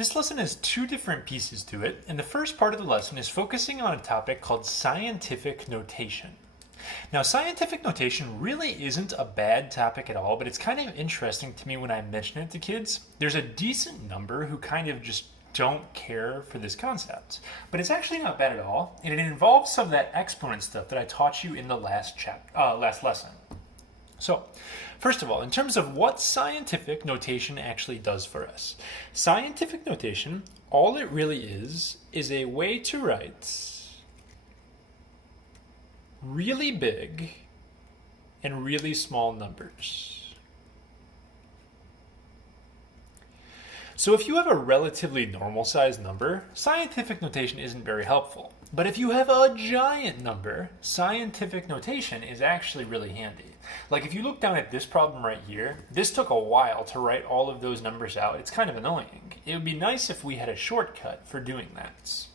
This lesson has two different pieces to it, and the first part of the lesson is focusing on a topic called scientific notation. Now, scientific notation really isn't a bad topic at all, but it's kind of interesting to me when I mention it to kids. There's a decent number who kind of just don't care for this concept, but it's actually not bad at all, and it involves some of that exponent stuff that I taught you in the last lesson. So, first of all, in terms of what scientific notation actually does for us, scientific notation, all it really is a way to write really big and really small numbers. So if you have a relatively normal sized number, scientific notation isn't very helpful. But if you have a giant number, scientific notation is actually really handy. Like if you look down at this problem right here, this took a while to write all of those numbers out. It's kind of annoying. It would be nice if we had a shortcut for doing that.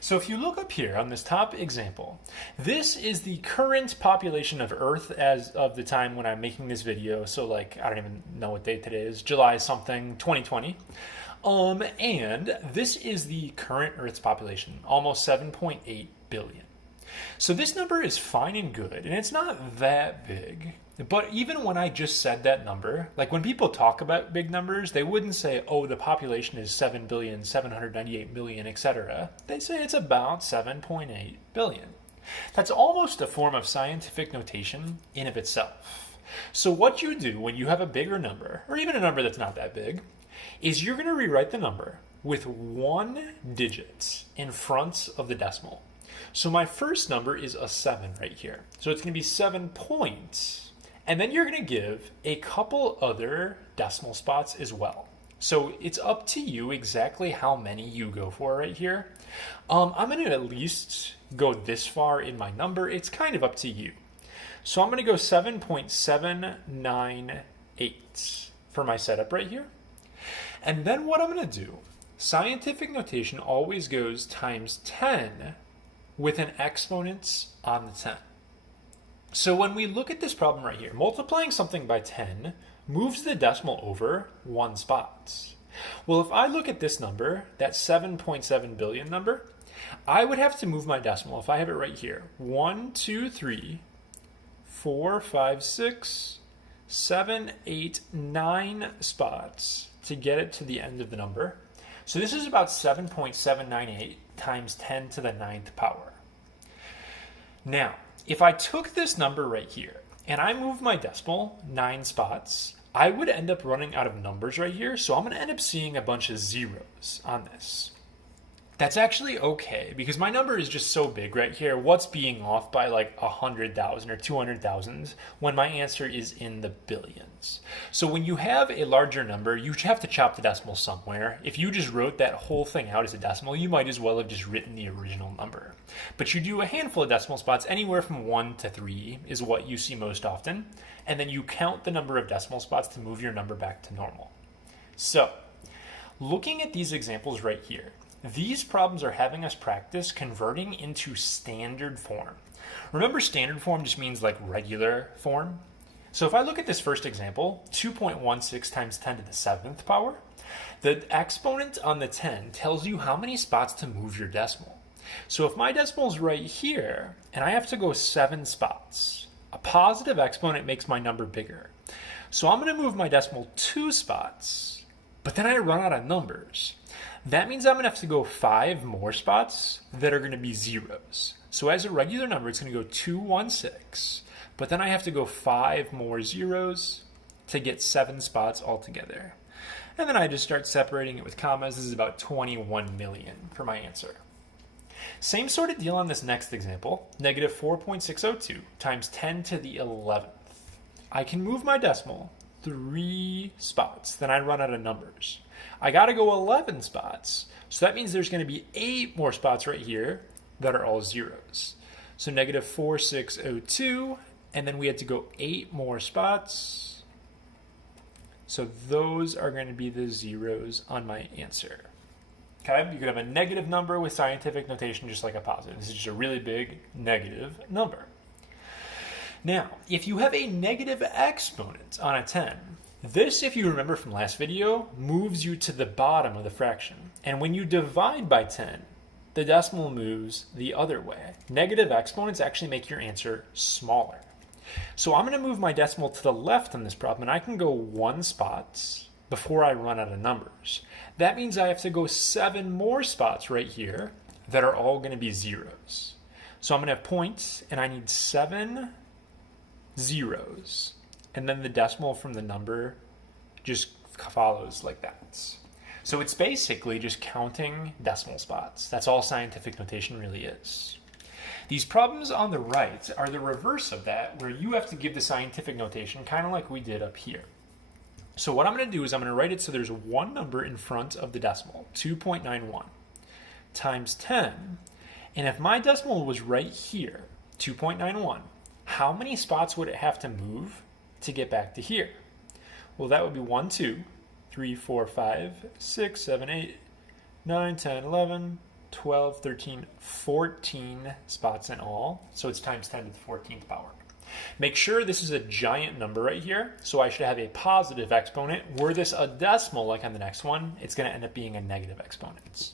So if you look up here on this top example, this is the current population of Earth as of the time when I'm making this video. So like, I don't even know what date today is, July something, 2020. And this is the current Earth's population, almost 7.8 billion. So this number is fine and good, and it's not that big. But even when I just said that number, like when people talk about big numbers, they wouldn't say, oh, the population is 7,798,000,000, etc. They'd say it's about 7.8 billion. That's almost a form of scientific notation in of itself. So what you do when you have a bigger number, or even a number that's not that big, is you're going to rewrite the number with one digit in front of the decimal. So my first number is a 7 right here. So it's going to be 7 points. And then you're going to give a couple other decimal spots as well. So it's up to you exactly how many you go for right here. I'm going to at least go this far in my number. It's kind of up to you. So I'm going to go 7.798 for my setup right here. And then what I'm going to do, scientific notation always goes times 10 with an exponent on the 10. So when we look at this problem right here, multiplying something by 10 moves the decimal over one spot. Well, if I look at this number, that 7.7 billion number, I would have to move my decimal, if I have it right here, 1, 2, 3, 4, 5, 6, 7, 8, 9 spots to get it to the end of the number. So this is about 7.798 times 10 to the 9th power. Now, if I took this number right here and I move my decimal 9 spots, I would end up running out of numbers right here. So I'm going to end up seeing a bunch of zeros on this. That's actually okay because my number is just so big right here. What's being off by like 100,000 or 200,000 when my answer is in the billions? So when you have a larger number, you have to chop the decimal somewhere. If you just wrote that whole thing out as a decimal, you might as well have just written the original number. But you do a handful of decimal spots, anywhere from 1 to 3 is what you see most often. And then you count the number of decimal spots to move your number back to normal. So looking at these examples right here, these problems are having us practice converting into standard form. Remember, standard form just means like regular form. So if I look at this first example, 2.16 times 10 to the 7th power, the exponent on the 10 tells you how many spots to move your decimal. So if my decimal is right here, and I have to go 7 spots, a positive exponent makes my number bigger. So I'm going to move my decimal 2 spots, but then I run out of numbers. That means I'm going to have to go 5 more spots that are going to be zeros. So as a regular number, it's going to go 216. But then I have to go 5 more zeros to get 7 spots altogether. And then I just start separating it with commas. This is about 21 million for my answer. Same sort of deal on this next example. Negative 4.602 times 10 to the 11th. I can move my decimal 3 spots. Then I run out of numbers. I got to go 11 spots. So that means there's going to be 8 more spots right here that are all zeros. So negative 4602, and then we had to go 8 more spots. So those are going to be the zeros on my answer. Okay, you could have a negative number with scientific notation just like a positive. This is just a really big negative number. Now, if you have a negative exponent on a 10, This, if you remember from last video, moves you to the bottom of the fraction. And when you divide by 10, the decimal moves the other way. Negative exponents actually make your answer smaller. So I'm going to move my decimal to the left on this problem, and I can go 1 spot before I run out of numbers. That means I have to go 7 more spots right here that are all going to be zeros. So I'm going to have points, and I need 7 zeros. And then the decimal from the number just follows like that. So it's basically just counting decimal spots. That's all scientific notation really is. These problems on the right are the reverse of that, where you have to give the scientific notation kind of like we did up here. So what I'm going to do is I'm going to write it so there's one number in front of the decimal, 2.91, times 10. And if my decimal was right here, 2.91, how many spots would it have to move to get back to here? Well, that would be 1, 2, 3, 4, 5, 6, 7, 8, 9, 10, 11, 12, 13, 14 spots in all. So it's times 10 to the 14th power. Make sure this is a giant number right here. So I should have a positive exponent. Were this a decimal like on the next one, it's going to end up being a negative exponent.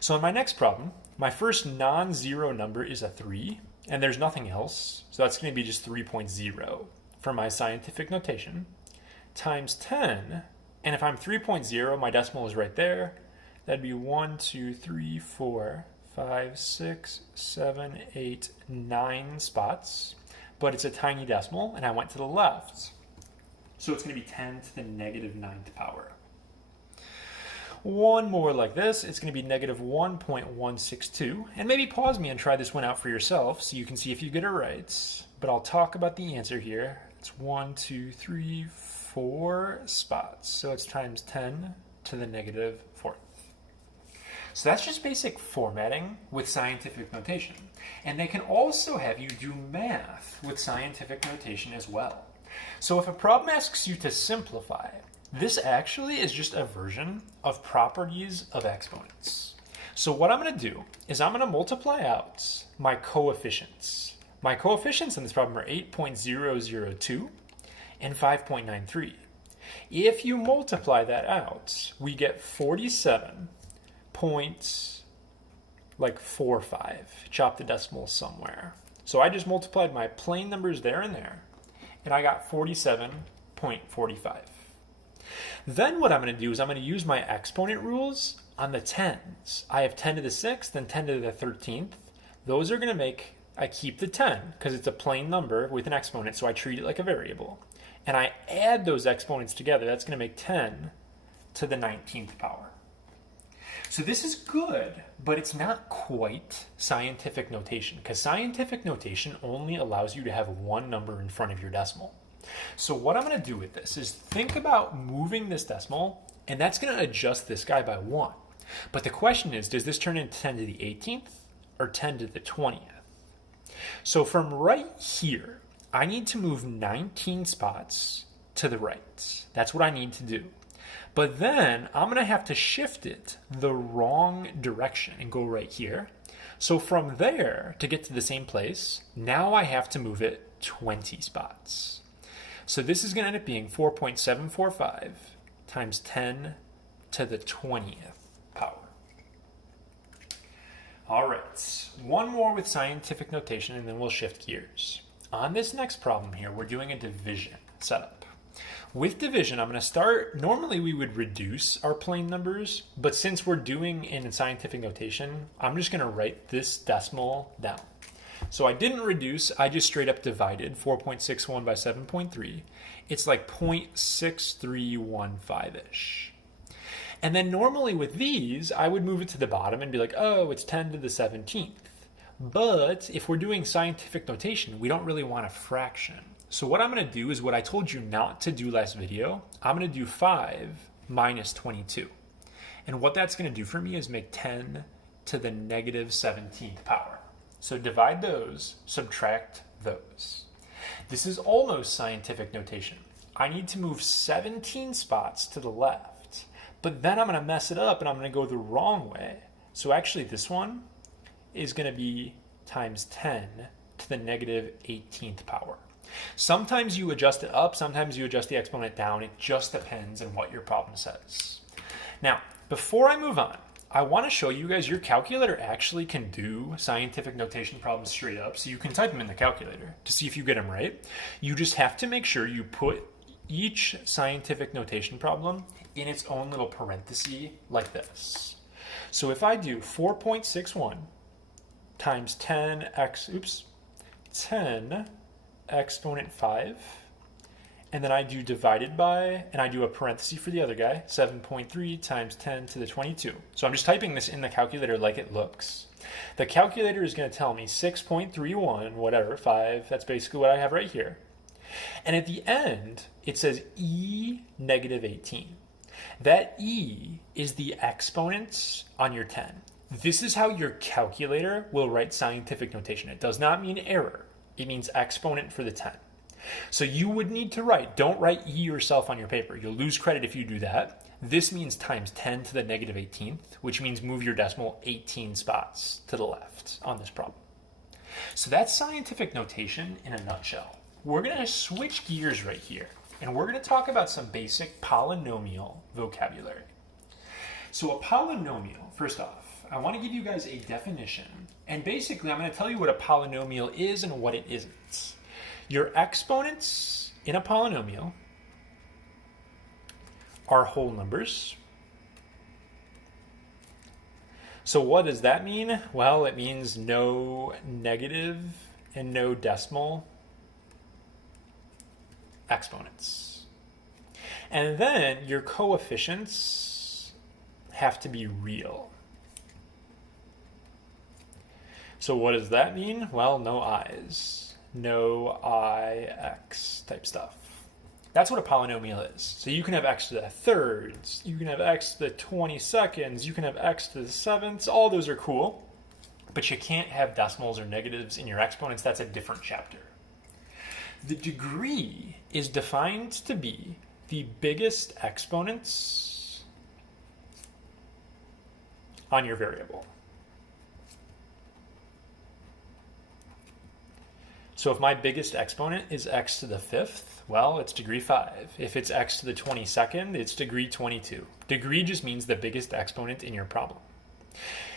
So in my next problem, my first non-zero number is a 3, and there's nothing else. So that's going to be just 3.0 for my scientific notation, times 10. And if I'm 3.0, my decimal is right there. That'd be 1, 2, 3, 4, 5, 6, 7, 8, 9 spots. But it's a tiny decimal, and I went to the left. So it's going to be 10 to the negative 9th power. One more like this, it's going to be negative 1.162. And maybe pause me and try this one out for yourself so you can see if you get it right. But I'll talk about the answer here. It's 1, 2, 3, 4 spots. So it's times 10 to the negative 4th. So that's just basic formatting with scientific notation. And they can also have you do math with scientific notation as well. So if a problem asks you to simplify, this actually is just a version of properties of exponents. So what I'm going to do is I'm going to multiply out my coefficients. My coefficients in this problem are 8.002 and 5.93. If you multiply that out, we get 47.45. Chop the decimals somewhere. So I just multiplied my plain numbers there and there, and I got 47.45. Then what I'm going to do is I'm going to use my exponent rules on the tens. I have 10 to the 6th and 10 to the 13th. Those are going to make, I keep the 10 because it's a plain number with an exponent, so I treat it like a variable. And I add those exponents together. That's going to make 10 to the 19th power. So this is good, but it's not quite scientific notation, because scientific notation only allows you to have one number in front of your decimal. So what I'm going to do with this is think about moving this decimal, and that's going to adjust this guy by 1. But the question is, does this turn into 10 to the 18th or 10 to the 20th? So from right here, I need to move 19 spots to the right. That's what I need to do. But then I'm going to have to shift it the wrong direction and go right here. So from there, to get to the same place, now I have to move it 20 spots. So this is going to end up being 4.745 times 10 to the 20th power. All right, one more with scientific notation, and then we'll shift gears. On this next problem here, we're doing a division setup. With division, I'm going to start, normally we would reduce our plain numbers, but since we're doing in scientific notation, I'm just going to write this decimal down. So I didn't reduce, I just straight up divided 4.61 by 7.3. It's like 0.6315-ish. And then normally with these, I would move it to the bottom and be like, oh, it's 10 to the 17th. But if we're doing scientific notation, we don't really want a fraction. So what I'm going to do is what I told you not to do last video. I'm going to do 5 minus 22. And what that's going to do for me is make 10 to the negative 17th power. So divide those, subtract those. This is almost scientific notation. I need to move 17 spots to the left, but then I'm going to mess it up and I'm going to go the wrong way. So actually this one is going to be times 10 to the negative 18th power. Sometimes you adjust it up, sometimes you adjust the exponent down. It just depends on what your problem says. Now, before I move on, I want to show you guys your calculator actually can do scientific notation problems straight up, so you can type them in the calculator to see if you get them right. You just have to make sure you put each scientific notation problem in its own little parenthesis like this. So if I do 4.61 times 10 exponent 5, and then I do divided by, and I do a parenthesis for the other guy, 7.3 times 10 to the 22. So I'm just typing this in the calculator like it looks. The calculator is going to tell me 6.31, whatever, 5, that's basically what I have right here. And at the end, it says e negative 18. That e is the exponents on your 10. This is how your calculator will write scientific notation. It does not mean error. It means exponent for the 10. So you would need to write, don't write e yourself on your paper. You'll lose credit if you do that. This means times 10 to the negative 18th, which means move your decimal 18 spots to the left on this problem. So that's scientific notation in a nutshell. We're going to switch gears right here, and we're going to talk about some basic polynomial vocabulary. So a polynomial, first off, I want to give you guys a definition, and basically I'm going to tell you what a polynomial is and what it isn't. Your exponents in a polynomial are whole numbers. So what does that mean? Well, it means no negative and no decimal exponents. And then your coefficients have to be real. So what does that mean? Well, no i's. No ix type stuff. That's what a polynomial is. So you can have x to the thirds, you can have x to the 22nds, you can have x to the sevenths. All those are cool, but you can't have decimals or negatives in your exponents. That's a different chapter. The degree is defined to be the biggest exponents on your variable. So if my biggest exponent is x to the 5th, well, it's degree 5. If it's x to the 22nd, it's degree 22. Degree just means the biggest exponent in your problem.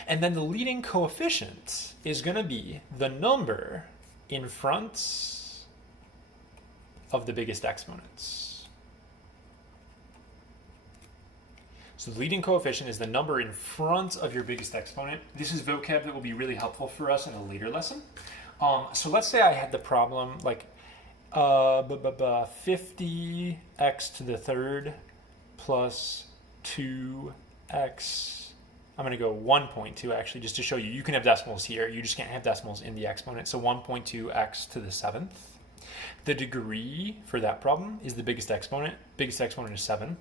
And then the leading coefficient is going to be the number in front of the biggest exponents. So the leading coefficient is the number in front of your biggest exponent. This is vocab that will be really helpful for us in a later lesson. So let's say I had the problem like 50x to the third plus 2x. I'm going to go 1.2 actually, just to show you. You can have decimals here. You just can't have decimals in the exponent. So 1.2x to the 7th. The degree for that problem is the biggest exponent. Biggest exponent is 7.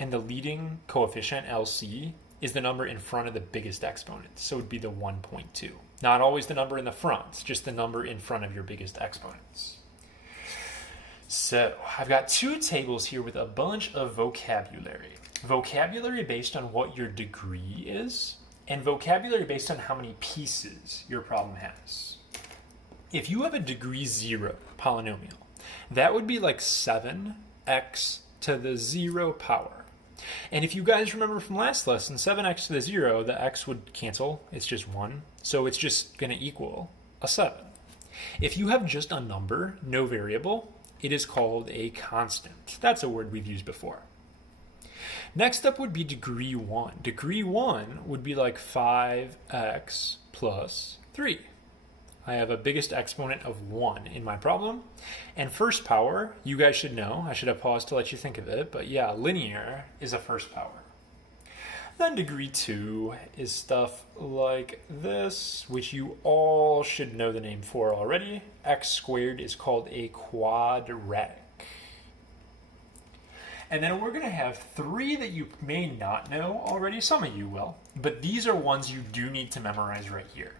And the leading coefficient, LC, is the number in front of the biggest exponent. So it would be the 1.2. Not always the number in the front, just the number in front of your biggest exponents. So I've got two tables here with a bunch of vocabulary. Vocabulary based on what your degree is, and vocabulary based on how many pieces your problem has. If you have a degree 0 polynomial, that would be like 7x to the 0 power. And if you guys remember from last lesson, 7x to the 0, the x would cancel. It's just 1. So it's just going to equal a 7. If you have just a number, no variable, it is called a constant. That's a word we've used before. Next up would be degree 1. Degree 1 would be like 5x plus 3. I have a biggest exponent of 1 in my problem. And first power, you guys should know. I should have paused to let you think of it. But yeah, linear is a first power. Then degree 2 is stuff like this, which you all should know the name for already. X squared is called a quadratic. And then we're going to have 3 that you may not know already. Some of you will. But these are ones you do need to memorize right here.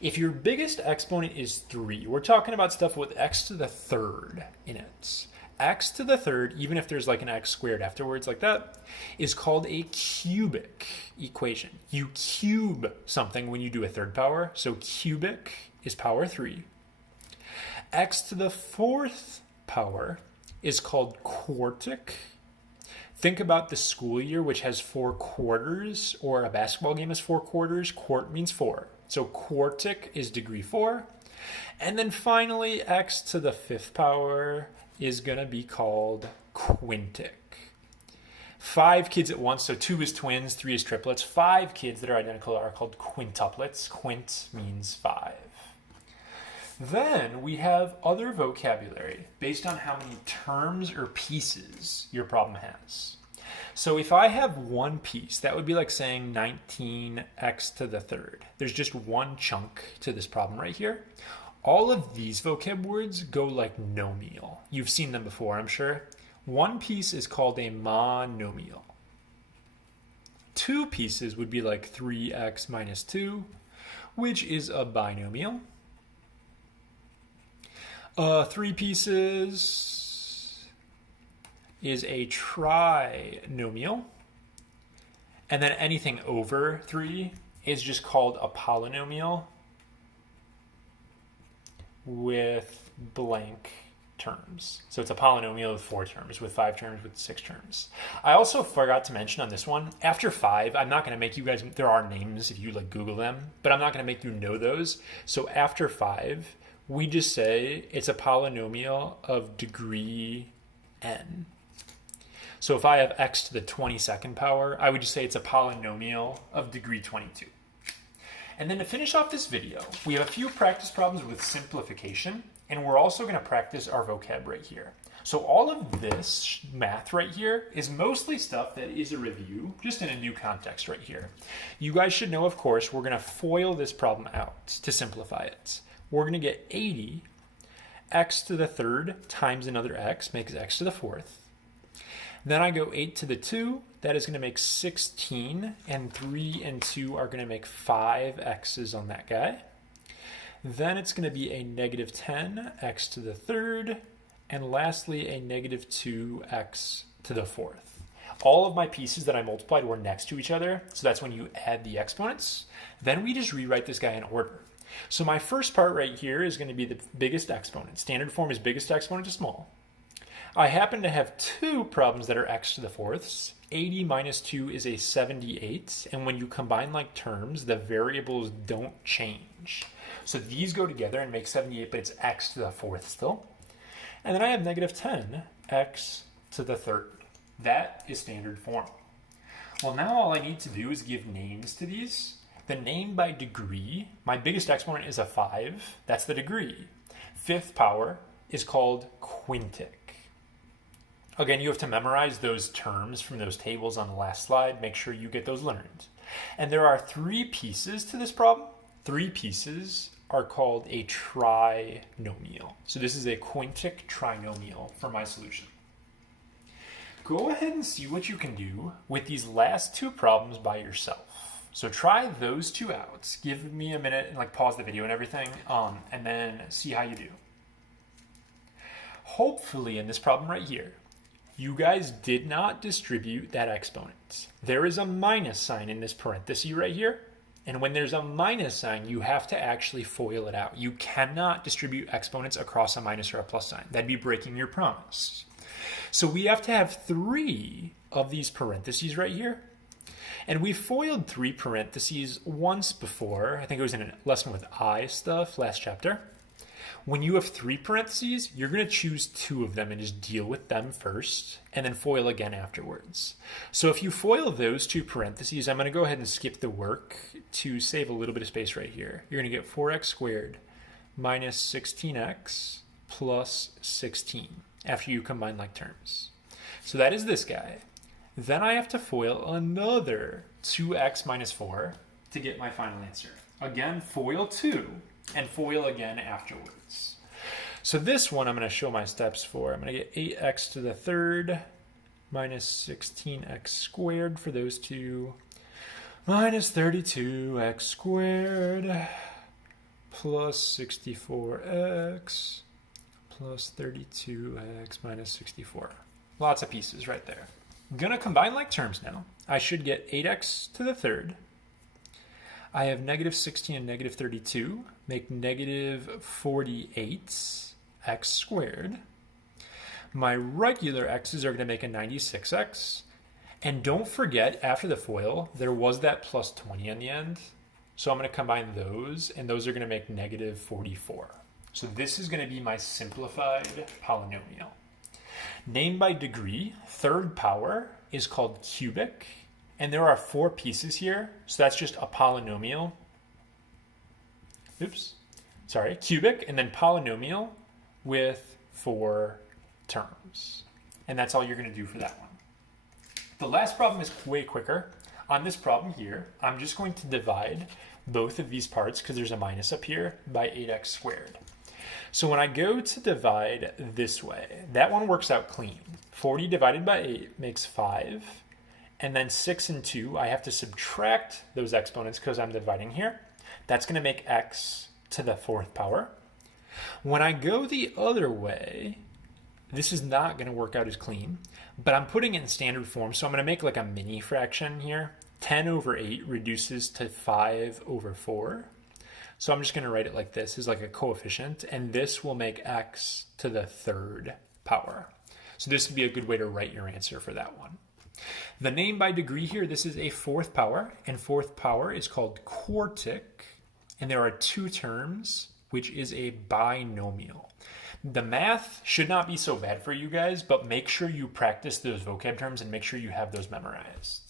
If your biggest exponent is 3, we're talking about stuff with x to the 3rd in it. X to the 3rd, even if there's like an x squared afterwards like that, is called a cubic equation. You cube something when you do a third power, so cubic is power 3. X to the fourth power is called quartic. Think about the school year, which has 4 quarters, or a basketball game has 4 quarters. Quart means 4. So quartic is degree 4. And then finally, x to the fifth power is going to be called quintic. 5 kids at once, so 2 is twins, 3 is triplets. 5 kids that are identical are called quintuplets. Quint means 5. Then we have other vocabulary based on how many terms or pieces your problem has. So if I have one piece, that would be like saying 19x to the third. There's just one chunk to this problem right here. All of these vocab words go like nomial. You've seen them before, I'm sure. One piece is called a monomial. 2 pieces would be like 3x minus 2, which is a binomial. 3 pieces is a trinomial. And then anything over 3 is just called a polynomial with blank terms. So it's a polynomial with 4 terms, with 5 terms, with 6 terms. I also forgot to mention on this one, after 5, I'm not going to make you guys, there are names if you like Google them, but I'm not going to make you know those. So after 5, we just say it's a polynomial of degree n. So if I have x to the 22nd power, I would just say it's a polynomial of degree 22. And then to finish off this video, we have a few practice problems with simplification, and we're also going to practice our vocab right here. So all of this math right here is mostly stuff that is a review, just in a new context right here. You guys should know, of course, we're going to FOIL this problem out to simplify it. We're going to get 80 x to the third times another x makes x to the fourth. Then I go 8 to the 2. That is going to make 16, and 3 and 2 are going to make 5 x's on that guy. Then it's going to be a negative 10 x to the third, and lastly a negative 2x to the fourth. All of my pieces that I multiplied were next to each other, so that's when you add the exponents. Then we just rewrite this guy in order. So my first part right here is going to be the biggest exponent. Standard form is biggest exponent to small. I happen to have 2 problems that are x to the fourths. 80 minus 2 is a 78, and when you combine like terms, the variables don't change. So these go together and make 78, but it's x to the fourth still. And then I have negative 10 x to the third. That is standard form. Well, now all I need to do is give names to these. The name by degree, my biggest exponent is a 5. That's the degree. Fifth power is called quintic. Again, you have to memorize those terms from those tables on the last slide. Make sure you get those learned. And there are 3 pieces to this problem. 3 pieces are called a trinomial. So this is a quintic trinomial for my solution. Go ahead and see what you can do with these last 2 problems by yourself. So try those 2 out. Give me a minute and like pause the video and everything, and then see how you do. Hopefully in this problem right here, you guys did not distribute that exponent. There is a minus sign in this parenthesis right here. And when there's a minus sign, you have to actually FOIL it out. You cannot distribute exponents across a minus or a plus sign. That'd be breaking your promise. So we have to have 3 of these parentheses right here. And we FOILed 3 parentheses once before. I think it was in a lesson with I stuff last chapter. When you have 3 parentheses, you're going to choose 2 of them and just deal with them first, and then FOIL again afterwards. So if you FOIL those 2 parentheses, I'm going to go ahead and skip the work to save a little bit of space right here. You're going to get 4x squared minus 16x plus 16 after you combine like terms. So that is this guy. Then I have to FOIL another 2x minus 4 to get my final answer. Again, FOIL 2 and FOIL again afterwards. So this one I'm going to show my steps for. I'm going to get 8x to the third minus 16x squared for those 2 minus 32x squared plus 64x plus 32x minus 64. Lots of pieces right there. I'm going to combine like terms now. I should get 8x to the third. I have negative 16 and negative 32, make negative 48. x squared. My regular x's are going to make a 96x. And don't forget, after the FOIL, there was that plus 20 in the end. So I'm going to combine those, and those are going to make negative 44. So this is going to be my simplified polynomial. Named by degree, third power is called cubic. And there are 4 pieces here, so that's just a polynomial. Cubic, and then polynomial with 4 terms. And that's all you're going to do for that one. The last problem is way quicker. On this problem here, I'm just going to divide both of these parts, because there's a minus up here, by 8x squared. So when I go to divide this way, that one works out clean. 40 divided by 8 makes 5. And then 6 and 2, I have to subtract those exponents because I'm dividing here. That's going to make x to the 4th power. When I go the other way, this is not going to work out as clean, but I'm putting it in standard form, so I'm going to make like a mini fraction here. 10 over 8 reduces to 5 over 4. So I'm just going to write it like this, as like a coefficient, and this will make x to the 3rd power. So this would be a good way to write your answer for that one. The name by degree here, this is a 4th power, and 4th power is called quartic, and there are 2 terms, which is a binomial. The math should not be so bad for you guys, but make sure you practice those vocab terms and make sure you have those memorized.